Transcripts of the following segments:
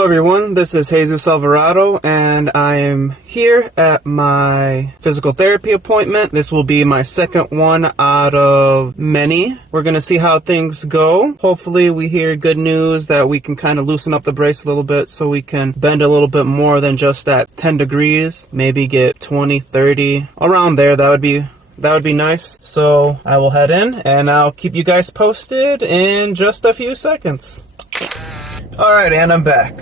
Hello everyone, this is Jesus Alvarado and I am here at my physical therapy appointment. This will be my second one out of many. We're going to see how things go. Hopefully we hear good news that we can kind of loosen up the brace a little bit so we can bend a little bit more than just at 10 degrees. Maybe get 20, 30, around there. That would be nice. So I will head in and I'll keep you guys posted in just a few seconds. Alright, and I'm back.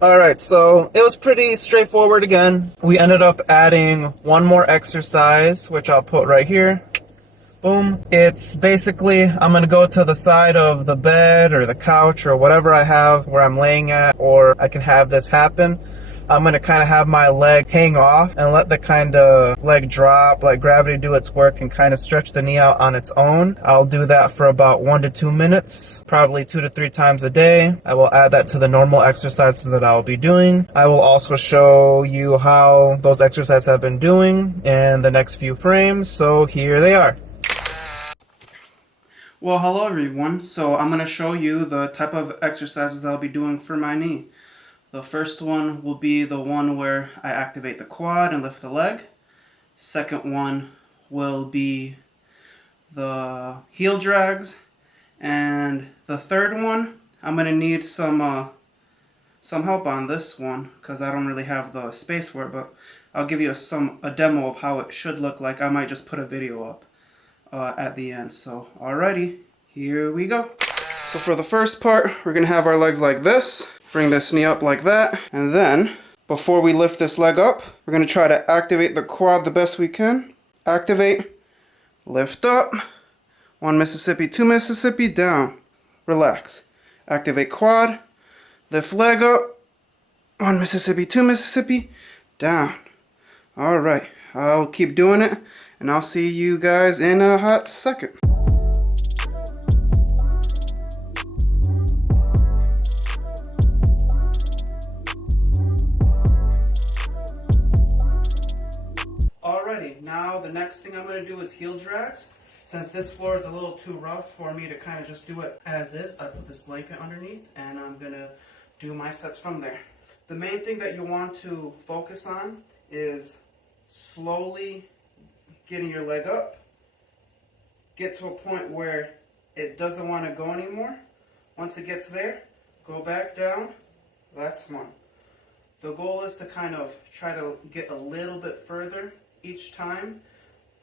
Alright, so it was pretty straightforward again. We ended up adding one more exercise, which I'll put right here. Boom. It's basically, I'm going to go to the side of the bed or the couch or whatever I have where I'm laying at, or I can have this happen. I'm going to kind of have my leg hang off and let the kind of leg drop, let gravity do its work and kind of stretch the knee out on its own. I'll do that for about 1 to 2 minutes, probably 2 to 3 times a day. I will add that to the normal exercises that I'll be doing. I will also show you how those exercises have been doing in the next few frames. So here they are. Well, hello everyone. So I'm going to show you the type of exercises that I'll be doing for my knee. The first one will be the one where I activate the quad and lift the leg. Second one will be the heel drags. And the third one, I'm going to need some help on this one because I don't really have the space for it, but I'll give you a demo of how it should look like. I might just put a video up at the end. So alrighty, here we go. So for the first part, we're going to have our legs like this. Bring this knee up like that, and then before we lift this leg up, we're going to try to activate the quad the best we can. Activate, lift up, 1 Mississippi, 2 Mississippi, down, relax. Activate quad, lift leg up, 1 Mississippi, 2 Mississippi, down. Alright, I'll keep doing it, and I'll see you guys in a hot second. Now the next thing I'm going to do is heel drags. Since this floor is a little too rough for me to kind of just do it as is, I put this blanket underneath and I'm going to do my sets from there. The main thing that you want to focus on is slowly getting your leg up. Get to a point where it doesn't want to go anymore. Once it gets there, go back down. That's one. The goal is to kind of try to get a little bit further each time,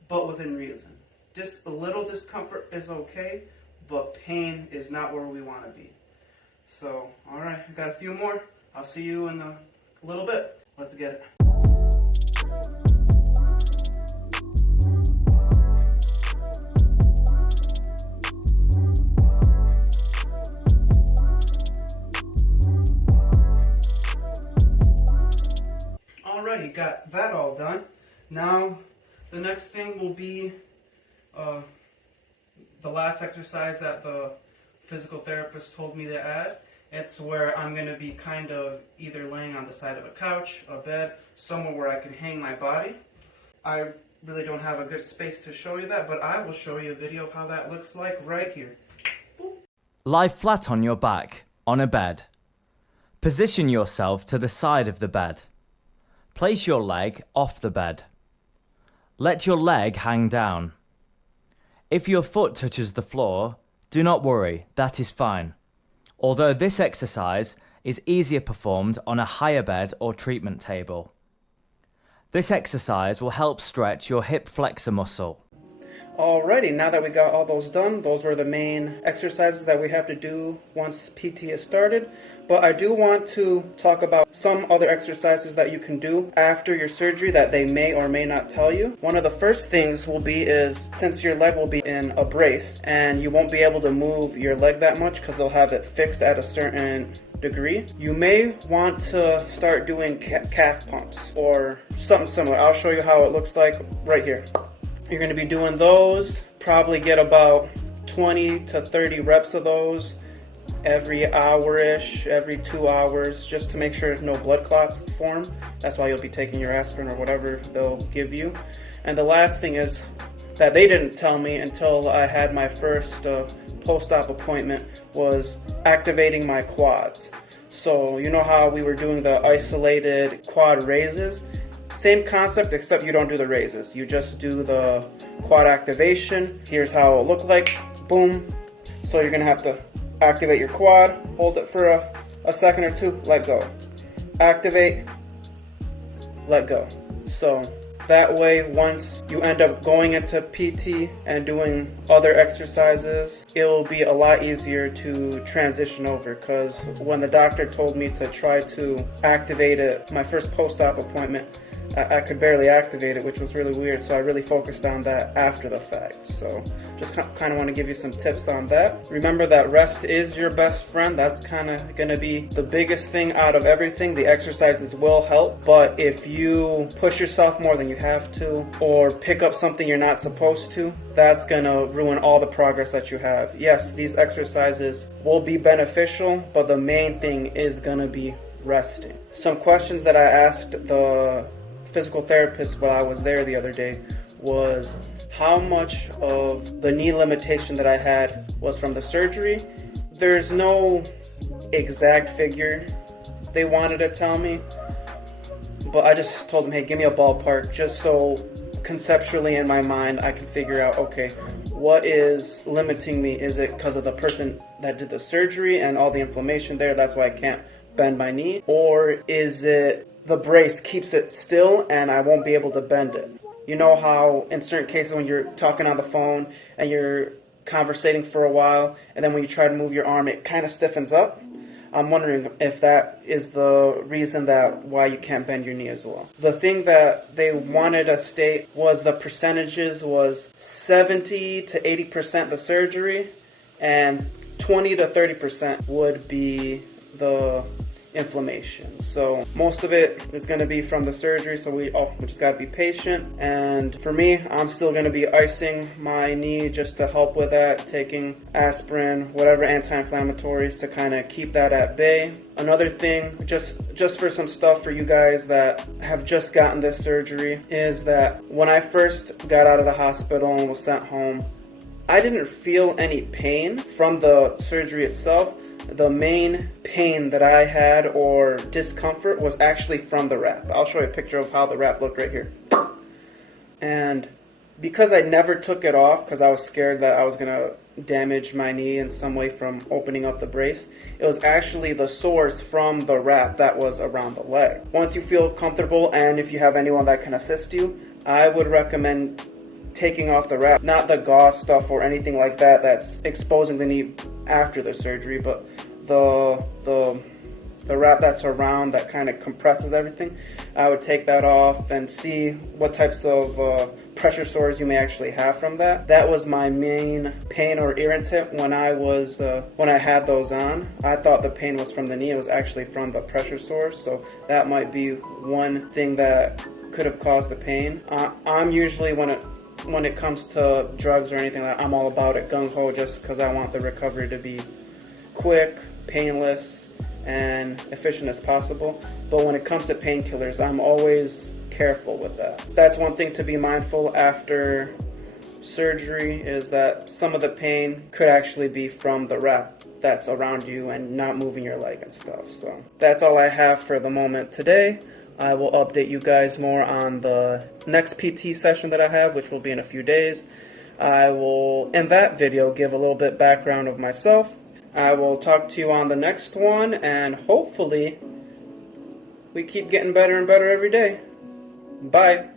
but within reason. Just a little discomfort is okay, but pain is not where we want to be. So, alright, I got a few more. I'll see you in a little bit. Let's get it. Alrighty, got that all done. Now, the next thing will be the last exercise that the physical therapist told me to add. It's where I'm going to be kind of either laying on the side of a couch, a bed, somewhere where I can hang my body. I really don't have a good space to show you that, but I will show you a video of how that looks like right here. Boop. Lie flat on your back, on a bed. Position yourself to the side of the bed. Place your leg off the bed. Let your leg hang down. If your foot touches the floor, do not worry, that is fine. Although this exercise is easier performed on a higher bed or treatment table. This exercise will help stretch your hip flexor muscle. Alrighty, now that we got all those done, those were the main exercises that we have to do once PT is started. But I do want to talk about some other exercises that you can do after your surgery that they may or may not tell you. One of the first things will be is, since your leg will be in a brace and you won't be able to move your leg that much because they'll have it fixed at a certain degree, you may want to start doing calf pumps or something similar. I'll show you how it looks like right here. You're going to be doing those, probably get about 20 to 30 reps of those every hour-ish, every 2 hours, just to make sure there's no blood clots form. That's why you'll be taking your aspirin or whatever they'll give you. And the last thing is that they didn't tell me until I had my first post-op appointment was activating my quads. So you know how we were doing the isolated quad raises? Same concept, except you don't do the raises. You just do the quad activation. Here's how it looked like. Boom. So you're gonna have to activate your quad, hold it for a second or two, let go. Activate, let go. So that way, once you end up going into PT and doing other exercises, it'll be a lot easier to transition over, because when the doctor told me to try to activate it, my first post-op appointment, I could barely activate it, which was really weird, so I really focused on that after the fact. So just kind of want to give you some tips on that. Remember that rest is your best friend. That's kind of going to be the biggest thing out of everything. The exercises will help, but if you push yourself more than you have to, or pick up something you're not supposed to, that's going to ruin all the progress that you have. Yes, these exercises will be beneficial, but the main thing is going to be resting. Some questions that I asked the physical therapist while I was there the other day was how much of the knee limitation that I had was from the surgery. There's no exact figure they wanted to tell me, but I just told them, hey, give me a ballpark, just so conceptually in my mind I can figure out, okay, what is limiting me? Is it because of the person that did the surgery and all the inflammation there, that's why I can't bend my knee? Or is it the brace keeps it still and I won't be able to bend it? You know how in certain cases when you're talking on the phone and you're conversating for a while, and then when you try to move your arm it kind of stiffens up? I'm wondering if that is the reason that why you can't bend your knee as well. The thing that they wanted to state was the percentages was 70 to 80% the surgery, and 20 to 30% would be the inflammation. So most of it is going to be from the surgery, so we just got to be patient. And for me, I'm still going to be icing my knee just to help with that, taking aspirin, whatever anti-inflammatories to kind of keep that at bay. Another thing, just for some stuff for you guys that have just gotten this surgery, is that when I first got out of the hospital and was sent home, I didn't feel any pain from the surgery itself. The main pain that I had, or discomfort, was actually from the wrap. I'll show you a picture of how the wrap looked right here. And because I never took it off, because I was scared that I was going to damage my knee in some way from opening up the brace, it was actually the source from the wrap that was around the leg. Once you feel comfortable, and if you have anyone that can assist you, I would recommend taking off the wrap, not the gauze stuff or anything like that that's exposing the knee after the surgery, but the wrap that's around that kind of compresses everything. I would take that off and see what types of pressure sores you may actually have from that. That was my main pain or irritant when I had those on. I thought the pain was from the knee. It was actually from the pressure sores, so that might be one thing that could have caused the pain. I'm usually, when it comes to drugs or anything like that, I'm all about it gung-ho, just because I want the recovery to be quick, painless, and efficient as possible. But when it comes to painkillers, I'm always careful with that. That's one thing to be mindful after surgery, is that some of the pain could actually be from the wrap that's around you and not moving your leg and stuff. So that's all I have for the moment today. I will update you guys more on the next PT session that I have, which will be in a few days. I will, in that video, give a little bit background of myself. I will talk to you on the next one, and hopefully we keep getting better and better every day. Bye.